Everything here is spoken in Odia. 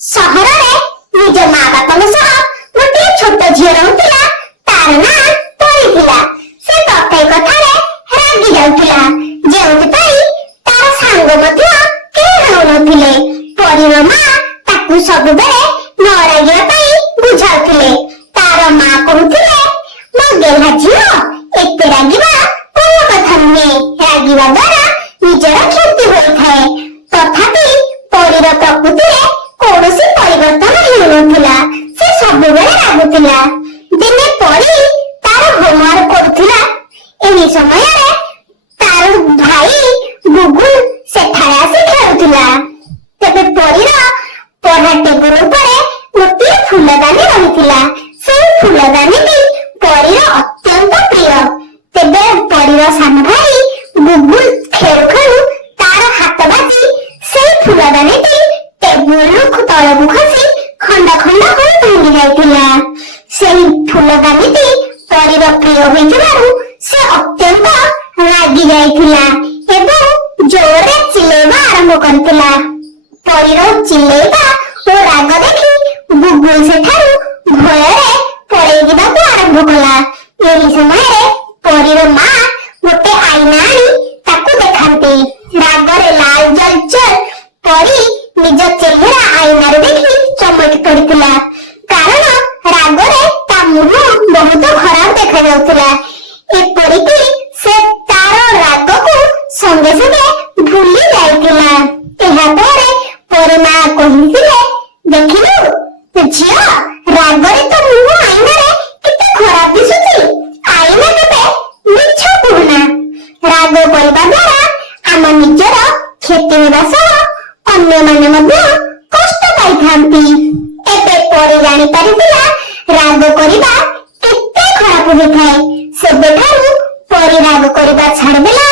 ସହରରେ ନିଜ ମା ବାପାଙ୍କ ସହ ଗୋଟିଏ ଛୋଟ ଝିଅ ରହୁଥିଲା। ତାର ନାଁ ପରି ଥିଲା। ସେ ପ୍ରତ୍ୟେକ କଥାରେ ରାଗି ଯାଉଥିଲା, ଯେଉଁଥିପାଇଁ ତାର ସାଙ୍ଗ ମଧ୍ୟ କେହି ହେଉନଥିଲେ। ପରିର ମା ତାକୁ ସବୁବେଳେ ନ ରାଗିବା ପାଇଁ ବୁଝାଉଥିଲେ। ତାର ମା କହୁଥିଲେ, ମୋ ଗେହ୍ଲା ଝିଅ, ଏତେ ରାଗିବା ଭଲ କଥା ନୁହେଁ। ରାଗିବା ଦ୍ୱାରା ନିଜର କ୍ଷତି ହୋଇଥାଏ। ତଥାପି ପରିର ପ୍ରକୃତିରେ କୌଣସି ପରିବର୍ତ୍ତନ ହେଉନଥିଲା। ସେ ସବୁବେଳେ ରାଗୁଥିଲା। ଦିନେ ପରି ତାର ହୋମୱାର୍କ କରୁଥିଲା। ଏହି ସମୟରେ ତାର ଭାଇ ଗୁଗୁଲ ସେଠାରେ ଆସି ଖେଳୁଥିଲା। ତେବେ ପରିର ପଢା ଟେବୁଲ ଉପରେ ଗୋଟିଏ ଫୁଲଦାନୀ ରହିଥିଲା। ସେହି ଫୁଲଦାନୀଟି ପରିର ଅତ୍ୟନ୍ତ ପ୍ରିୟ। ତେବେ ପରିର ସାନ ଭାଇ ଗୁଗୁଲ ଖେଳୁ ଖେଳୁ ତାର ହାତ ବାଜି ସେହି ଫୁଲଦାନୀଟି ଟେବୁଲରୁ ତଳକୁ ଖସି ଖଣ୍ଡ ଖଣ୍ଡ ହୋଇ ଭାଙ୍ଗି ଯାଇଥିଲା। ସେହି ଫୁଲଦାନୀଟି ପରିର ପ୍ରିୟ ହୋଇଥିବାରୁ ସେ ଅତ୍ୟନ୍ତ ରାଗି ଯାଇଥିଲା ଏବଂ ଜୋରରେ ଚିଲେଇବା ଆରମ୍ଭ କରିଥିଲା। ପରିର ଚିଲେଇବା ଓ ରାଗ ଦେଖି ଗୁଗୁଲ ସେଠାରୁ ଭୟରେ ପଳେଇ ଯିବାକୁ ଆରମ୍ଭ କଲା। ଏହି ସମୟରେ ପରିର ମା ଗୋଟେ ଆଇନା ଆଣି ତାକୁ ଦେଖାନ୍ତି। ରାଗରେ ଲାଲ ଜଲଜଲ ପରି ନିଜ ଚେହେରା ଆଇନାରେ ଦେଖି ଚମକି ପଡିଥିଲା। କାରଣ ରାଗରେ ତା ମୁହଁ ବହୁତ ଖରାପ ଦେଖାଯାଉଥିଲା। ଏପରିକି ସେ ତାର ରାଗକୁ ସଙ୍ଗେ ସଙ୍ଗେ ଭୁଲି ଯାଇଥିଲା। ଏହାପରେ ପରି ମା କହିଥିଲେ, ଦେଖିଲୁ ଝିଅ, ରାଗରେ ତ ମୁହଁ ଆଇନାରେ କେତେ ଖରାପ ଦିଶୁଛି। ଆଇନା କେବେ ମିଛ କୁହନା। ରାଗ କରିବା ଦ୍ୱାରା ଆମ ନିଜର କ୍ଷତି ହେବା ସହ ଅନ୍ୟମାନେ ମଧ୍ୟ କଷ୍ଟ ପାଇଥାନ୍ତି। ଏବେ ପରି ଜାଣିପାରିଥିଲା ରାଗ କରିବା କେତେ ଖରାପ ହୋଇଥାଏ। ସେବେଠାରୁ ପରି ରାଗ କରିବା ଛାଡ଼ିଦେଲା